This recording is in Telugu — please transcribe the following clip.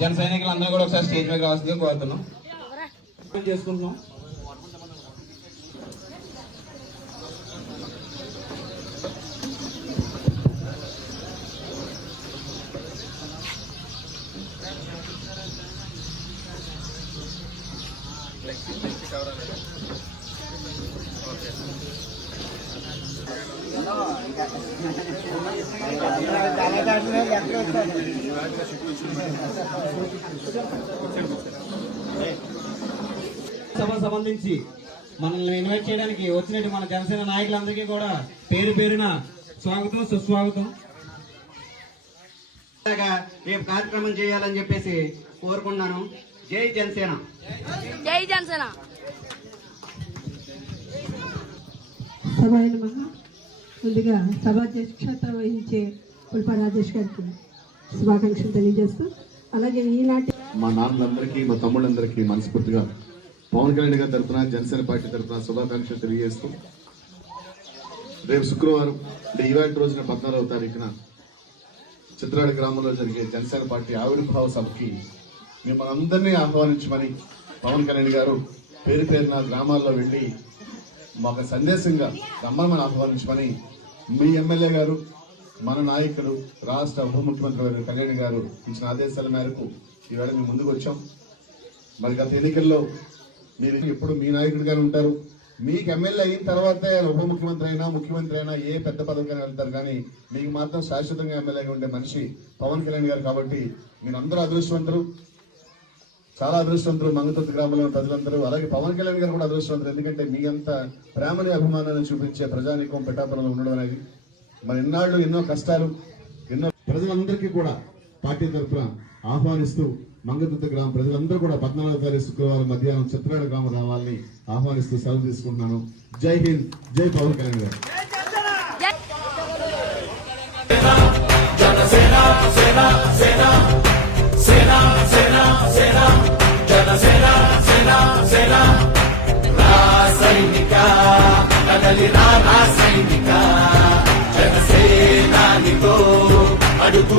జన సైనికులు అందరూ కూడా ఒకసారి స్టేజ్ మీద రావాల్సిందిగా కోరుతున్నాం. చేసుకుంటున్నాం. సభ సంబంధించి మనల్ని ఇన్వైట్ చేయడానికి వచ్చినట్టు మన జనసేన నాయకులందరికీ కూడా పేరు పేరున స్వాగతం, సుస్వాగతం. రేపు కార్యక్రమం చేయాలని చెప్పేసి కోరుకున్నాను. జై జనసేన, జై జనసేన. ముందుగా సభాధ్యక్షత వహించే పుల్ప రాజేష్ గారికి శుభాకాంక్షలు తెలియజేస్తూ, అలాగే ఈనాటి మా నాన్నలందరికీ, మా తమ్ముళ్ళందరికీ మనస్ఫూర్తిగా పవన్ కళ్యాణ్ గారి తరఫున, జనసేన పార్టీ తరఫున శుభాకాంక్షలు తెలియజేస్తూ, రేపు శుక్రవారం అంటే ఇవాళ రోజున 14వ తారీఖున చిత్రాడ గ్రామంలో జరిగే జనసేన పార్టీ ఆవిర్భావ సభకి మిమ్మల్ని అందరినీ ఆహ్వానించమని పవన్ కళ్యాణ్ గారు పేరు పేరున గ్రామాల్లో వెళ్లి మాకు సందేశంగా రమ్మని ఆహ్వానించమని మీ ఎమ్మెల్యే గారు, మన నాయకులు, రాష్ట్ర ఉప ముఖ్యమంత్రి కళ్యాణ్ గారు ఇచ్చిన ఆదేశాల మేరకు ఈవేళ మేము ముందుకు వచ్చాం. మరి గత ఎన్నికల్లో మీరు ఎప్పుడు మీ నాయకుడిగానే ఉంటారు. మీకు ఎమ్మెల్యే అయిన తర్వాతే ఉప ముఖ్యమంత్రి అయినా, ముఖ్యమంత్రి అయినా, ఏ పెద్ద పదవికైనా వెళ్తారు. కానీ మీకు మాత్రం శాశ్వతంగా ఎమ్మెల్యేగా ఉండే మనిషి పవన్ కళ్యాణ్ గారు. కాబట్టి మీరందరూ అదృష్టవంతులు, చాలా అదృష్టవంతులు. మంగతుర్తి గ్రామంలో ప్రజలందరూ, అలాగే పవన్ కళ్యాణ్ గారు కూడా అదృష్టవంతులు. ఎందుకంటే మీ అంత ప్రేమని, అభిమానాన్ని చూపించే ప్రజానీకం పిఠాపురంలో ఉండడం అనేది మరి ఇన్నాళ్ళు ఎన్నో కష్టాలు, ఎన్నో ప్రజలందరికీ కూడా పార్టీ తరఫున ఆహ్వానిస్తూ మంగతుర్తి గ్రామ ప్రజలందరూ కూడా 14వ తారీఖు శుక్రవారం మధ్యాహ్నం చిత్రాడ గ్రామం రావాలని ఆహ్వానిస్తూ సెలవు తీసుకుంటున్నాను. జై హింద్, జై పవన్ కళ్యాణ్ గారు. జనసేనానితో అడుగు